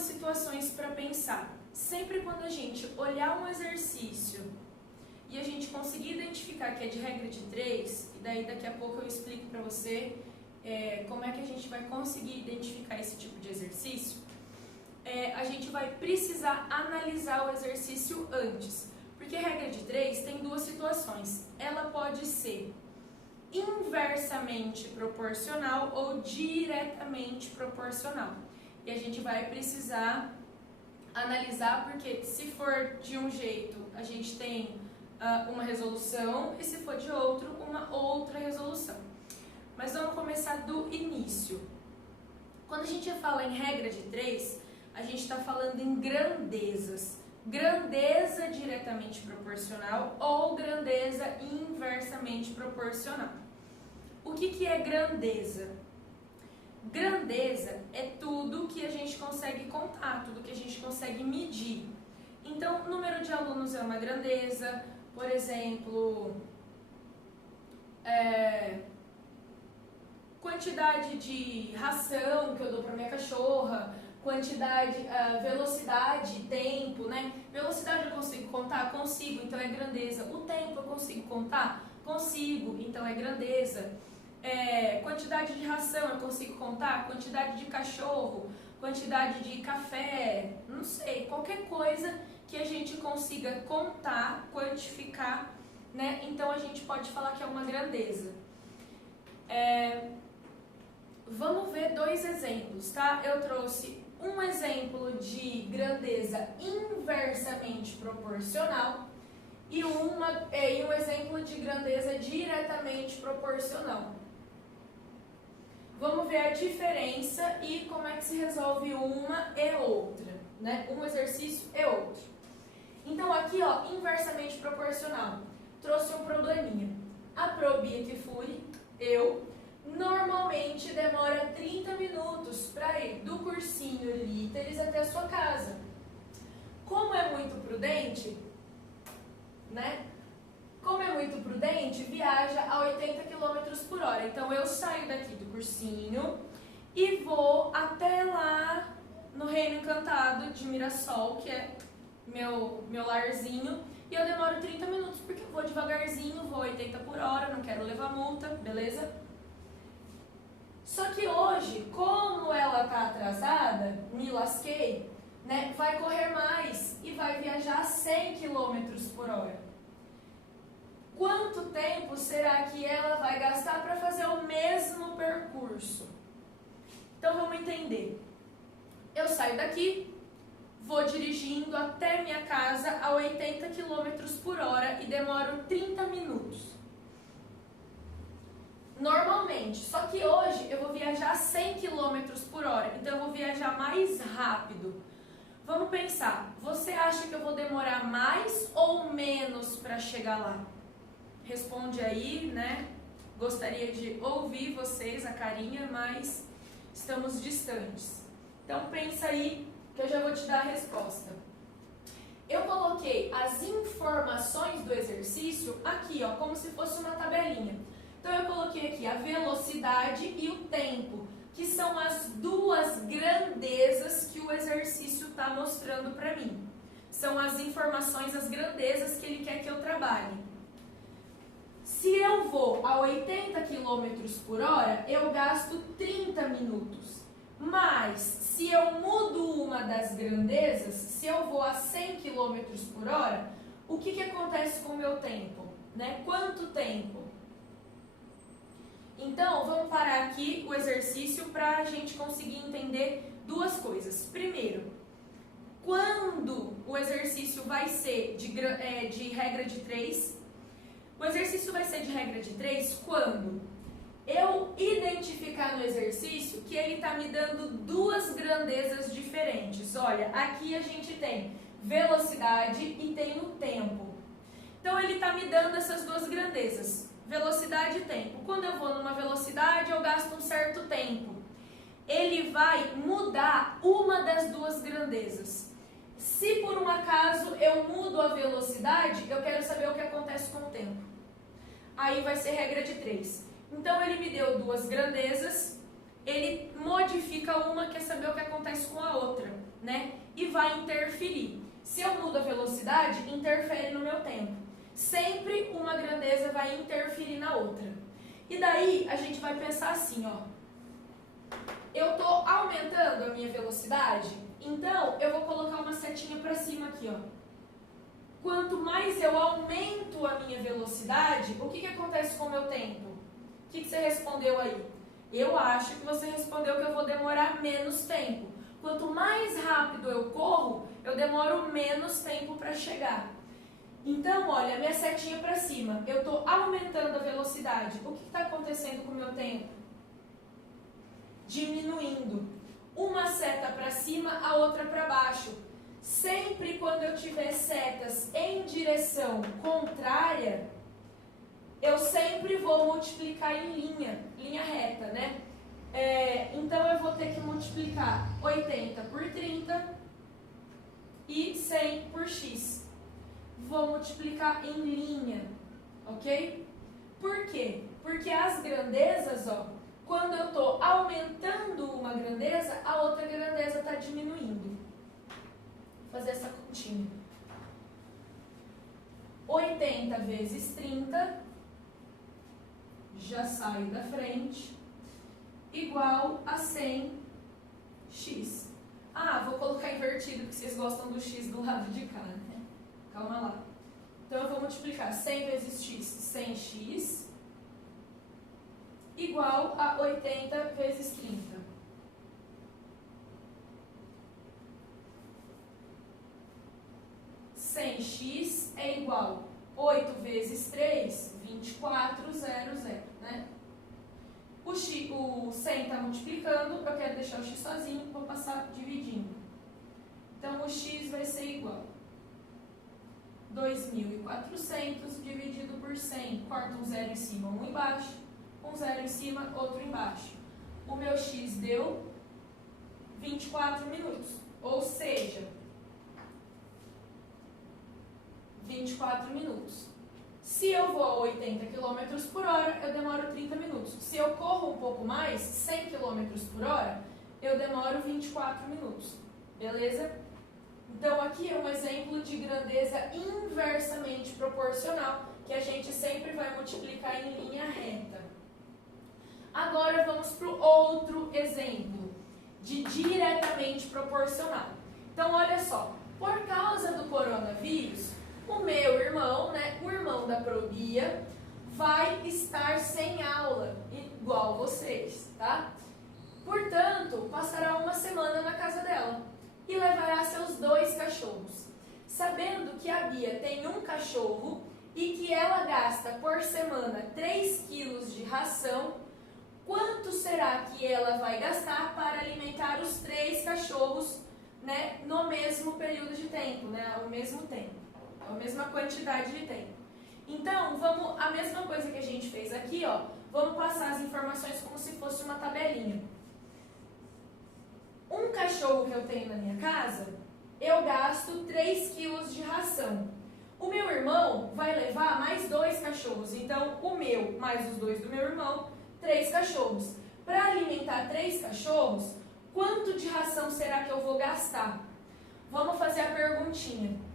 duas situações para pensar. Sempre quando a gente olhar um exercício e a gente conseguir identificar que é de regra de 3, e daí daqui a pouco eu explico para você como é que a gente vai conseguir identificar esse tipo de exercício, a gente vai precisar analisar o exercício antes. Porque regra de 3 tem duas situações. Ela pode ser inversamente proporcional ou diretamente proporcional. E a gente vai precisar analisar, porque se for de um jeito, a gente tem uma resolução, e se for de outro, uma outra resolução. Mas vamos começar do início. Quando a gente fala em regra de 3, a gente está falando em grandezas. Grandeza diretamente proporcional ou grandeza inversamente proporcional. O que é grandeza? Grandeza é tudo que a gente consegue contar, tudo que a gente consegue medir. Então, número de alunos é uma grandeza, por exemplo, quantidade de ração que eu dou para minha cachorra, quantidade, velocidade, tempo, né? Velocidade eu consigo contar? Consigo, então é grandeza. O tempo eu consigo contar? Consigo, então é grandeza. Quantidade de ração eu consigo contar? Quantidade de cachorro, quantidade de café, não sei, qualquer coisa que a gente consiga contar, quantificar, né? Então a gente pode falar que é uma grandeza. Vamos ver dois exemplos, tá? Eu trouxe um exemplo de grandeza inversamente proporcional e um exemplo de grandeza diretamente proporcional. Vamos ver a diferença e como é que se resolve uma e outra, né? Um exercício e outro. Então aqui, ó, inversamente proporcional, trouxe um probleminha. A Probia Kifuri, normalmente demora 30 minutos para ir do cursinho Líteres até a sua casa. Como é muito prudente, né? Como é muito prudente, viaja a 80 km por hora. Então eu saio daqui do cursinho e vou até lá no Reino Encantado de Mirassol, que é meu larzinho, e eu demoro 30 minutos porque eu vou devagarzinho, vou a 80 por hora, não quero levar multa, beleza? Só que hoje, como ela tá atrasada, me lasquei, né? Vai correr mais e vai viajar a 100 km por hora. Quanto tempo será que ela vai gastar para fazer o mesmo percurso? Então vamos entender. Eu saio daqui, vou dirigindo até minha casa a 80 km por hora e demoro 30 minutos. Normalmente, só que hoje eu vou viajar a 100 km por hora, então eu vou viajar mais rápido. Vamos pensar, você acha que eu vou demorar mais ou menos para chegar lá? Responde aí, né? Gostaria de ouvir vocês, a carinha, mas estamos distantes. Então pensa aí que eu já vou te dar a resposta. Eu coloquei as informações do exercício aqui, ó, como se fosse uma tabelinha. Então eu coloquei aqui a velocidade e o tempo, que são as duas grandezas que o exercício está mostrando para mim. São as informações, as grandezas que ele quer que eu trabalhe. Se eu vou a 80 km por hora, eu gasto 30 minutos. Mas, se eu mudo uma das grandezas, se eu vou a 100 km por hora, o que acontece com o meu tempo? Né? Quanto tempo? Então, vamos parar aqui o exercício para a gente conseguir entender duas coisas. Primeiro, quando o exercício vai ser de regra de 3? O exercício vai ser de regra de 3 quando eu identificar no exercício que ele está me dando duas grandezas diferentes. Olha, aqui a gente tem velocidade e tem o tempo. Então ele está me dando essas duas grandezas, velocidade e tempo. Quando eu vou numa velocidade, eu gasto um certo tempo. Ele vai mudar uma das duas grandezas. Se por um acaso eu mudo a velocidade, eu quero saber o que acontece com o tempo. Aí vai ser regra de 3. Então ele me deu duas grandezas, ele modifica uma, quer saber o que acontece faz com a outra, né? E vai interferir. Se eu mudo a velocidade, interfere no meu tempo. Sempre uma grandeza vai interferir na outra. E daí a gente vai pensar assim, ó. Eu tô aumentando a minha velocidade, então eu vou colocar uma setinha para cima aqui, ó. Quanto mais eu aumento a minha velocidade, o que acontece com o meu tempo? O que você respondeu aí? Eu acho que você respondeu que eu vou demorar menos tempo. Quanto mais rápido eu corro, eu demoro menos tempo para chegar. Então, olha, minha setinha para cima, eu estou aumentando a velocidade. O que está acontecendo com o meu tempo? Diminuindo. Uma seta para cima, a outra para baixo. Sempre quando eu tiver setas em direção contrária, eu sempre vou multiplicar em linha reta, né? Então eu vou ter que multiplicar 80 por 30 e 100 por x. Vou multiplicar em linha, ok? Por quê? Porque as grandezas, ó, quando eu estou aumentando uma grandeza, a outra grandeza está diminuindo. Vou fazer essa continha. 80 vezes 30, já saio da frente, igual a 100x. Ah, vou colocar invertido, porque vocês gostam do x do lado de cá, né? Calma lá. Então, eu vou multiplicar 100 vezes x, 100x, igual a 80 vezes 30. x é igual a 8 vezes 3, 2400, né? O 100 está multiplicando, eu quero deixar o x sozinho, vou passar dividindo. Então, o x vai ser igual a 2.400 dividido por 100. Corta um zero em cima, um embaixo. Um zero em cima, outro embaixo. O meu x deu 24 minutos. Ou seja, 24 minutos. Se eu vou a 80 km por hora, eu demoro 30 minutos. Se eu corro um pouco mais, 100 km por hora, eu demoro 24 minutos. Beleza? Então, aqui é um exemplo de grandeza inversamente proporcional, que a gente sempre vai multiplicar em linha reta. Agora, vamos para o outro exemplo, de diretamente proporcional. Então, olha só. Por causa do coronavírus, o meu irmão, né, o irmão da Probia, vai estar sem aula, igual vocês, tá? Portanto, passará uma semana na casa dela e levará seus 2 cachorros. Sabendo que a Bia tem um cachorro e que ela gasta por semana 3 quilos de ração, quanto será que ela vai gastar para alimentar os 3 cachorros, né, no mesmo período de tempo, né, ao mesmo tempo? A mesma quantidade de tempo. Então, a mesma coisa que a gente fez aqui, ó, vamos passar as informações como se fosse uma tabelinha. Um cachorro que eu tenho na minha casa, eu gasto 3 quilos de ração. O meu irmão vai levar mais 2 cachorros, então o meu mais os 2 do meu irmão, 3 cachorros. Para alimentar 3 cachorros, quanto de ração será que eu vou gastar? Vamos fazer a perguntinha.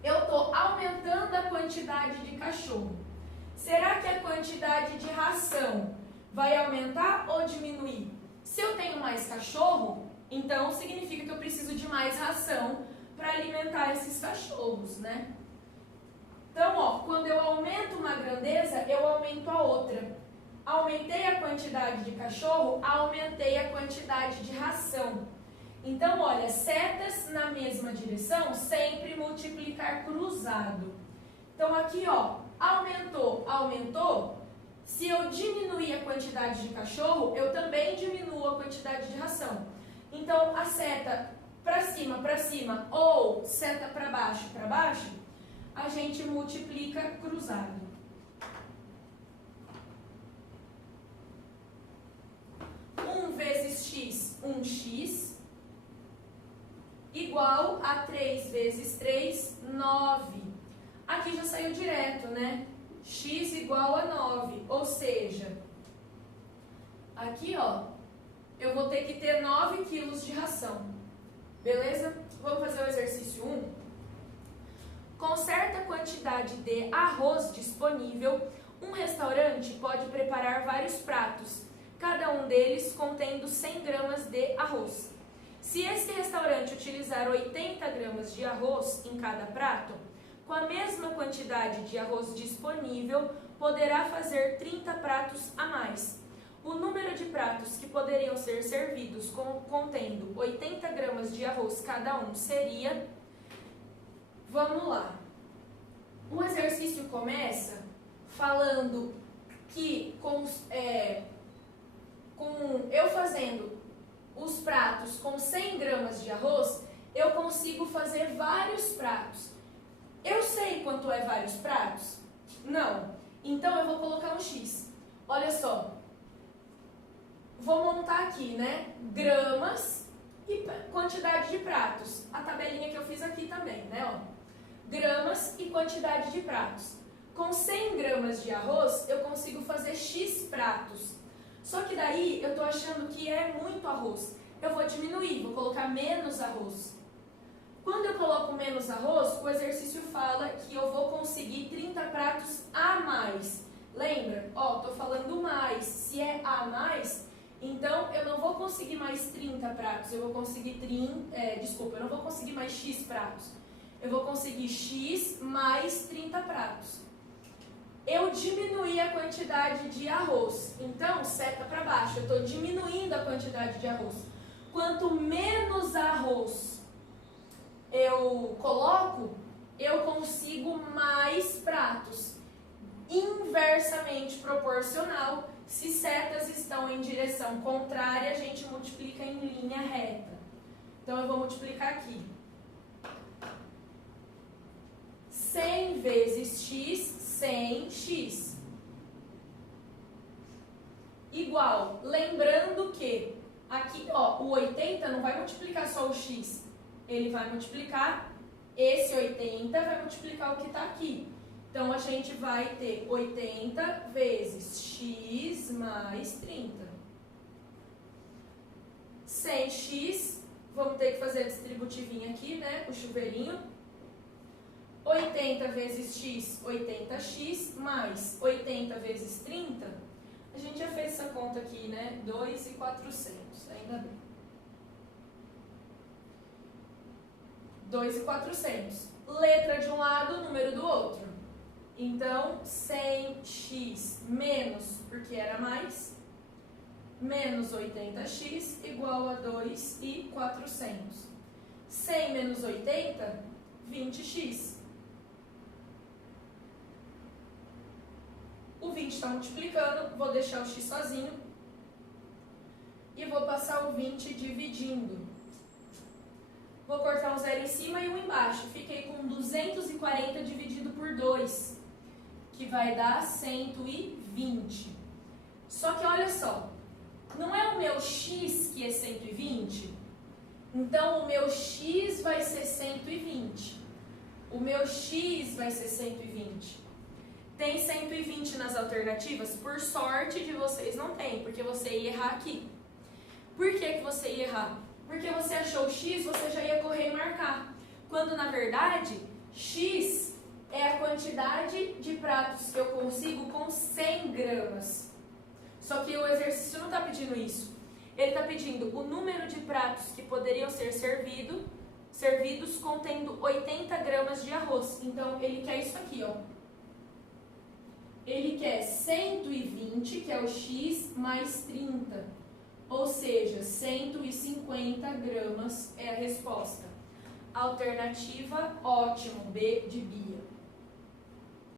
Eu estou aumentando a quantidade de cachorro. Será que a quantidade de ração vai aumentar ou diminuir? Se eu tenho mais cachorro, então significa que eu preciso de mais ração para alimentar esses cachorros, né? Então, ó, quando eu aumento uma grandeza, eu aumento a outra. Aumentei a quantidade de cachorro, aumentei a quantidade de ração. Então, olha, setas na mesma direção, sempre multiplicar cruzado. Então, aqui, ó, aumentou. Se eu diminuir a quantidade de cachorro, eu também diminuo a quantidade de ração. Então, a seta para cima, ou seta para baixo, a gente multiplica cruzado. 1 vezes x, 1x. Igual a 3 vezes 3, 9. Aqui já saiu direto, né? X igual a 9. Ou seja, aqui, ó, eu vou ter que ter 9 quilos de ração. equação. Beleza? Vamos fazer o exercício 1? Com certa quantidade de arroz disponível, um restaurante pode preparar vários pratos, cada um deles contendo 100 gramas de arroz. Se esse restaurante utilizar 80 gramas de arroz em cada prato, com a mesma quantidade de arroz disponível, poderá fazer 30 pratos a mais. O número de pratos que poderiam ser servidos contendo 80 gramas de arroz cada um seria... Vamos lá. O exercício começa falando que eu fazendo os pratos com 100 gramas de arroz, eu consigo fazer vários pratos. Eu sei quanto é vários pratos? Não. Então eu vou colocar um X. Olha só. Vou montar aqui, né? Gramas e quantidade de pratos. A tabelinha que eu fiz aqui também, né? Ó. Gramas e quantidade de pratos. Com 100 gramas de arroz, eu consigo fazer X pratos. Só que daí eu tô achando que é muito arroz. Eu vou diminuir, vou colocar menos arroz. Quando eu coloco menos arroz, o exercício fala que eu vou conseguir 30 pratos a mais. Lembra? Ó, tô falando mais. Se é a mais, então eu não vou conseguir mais 30 pratos. Eu vou conseguir eu não vou conseguir mais X pratos. Eu vou conseguir X mais 30 pratos. Eu diminuí a quantidade de arroz. Então, seta para baixo. Eu estou diminuindo a quantidade de arroz. Quanto menos arroz eu coloco, eu consigo mais pratos. Inversamente proporcional, se setas estão em direção contrária, a gente multiplica em linha reta. Então, eu vou multiplicar aqui. 100 vezes x, 100x. Igual, lembrando que aqui, ó, o 80 não vai multiplicar só o x, ele vai multiplicar esse 80, vai multiplicar o que está aqui. Então, a gente vai ter 80 vezes x mais 30. 100x, vamos ter que fazer a distributivinha aqui, né, o chuveirinho. 80 vezes x, 80x, mais 80 vezes 30, a gente já fez essa conta aqui, né? 2.400, ainda bem. 2.400. Letra de um lado, número do outro. Então, 100x menos, porque era mais, menos 80x igual a 2.400. 100 menos 80, 20x. O 20 está multiplicando, vou deixar o x sozinho e vou passar o 20 dividindo. Vou cortar um zero em cima e um embaixo. Fiquei com 240 dividido por 2, que vai dar 120. Só que olha só, não é o meu x que é 120? Então o meu x vai ser 120. O meu x vai ser 120. Tem 120 nas alternativas? Por sorte de vocês não tem, porque você ia errar aqui. Por que você ia errar? Porque você achou x, você já ia correr e marcar. Quando na verdade, x é a quantidade de pratos que eu consigo com 100 gramas. Só que o exercício não está pedindo isso. Ele está pedindo o número de pratos que poderiam ser servidos contendo 80 gramas de arroz. Então ele quer isso aqui, ó. Ele quer 120, que é o x, mais 30. Ou seja, 150 gramas é a resposta. Alternativa, ótimo, B de Bia.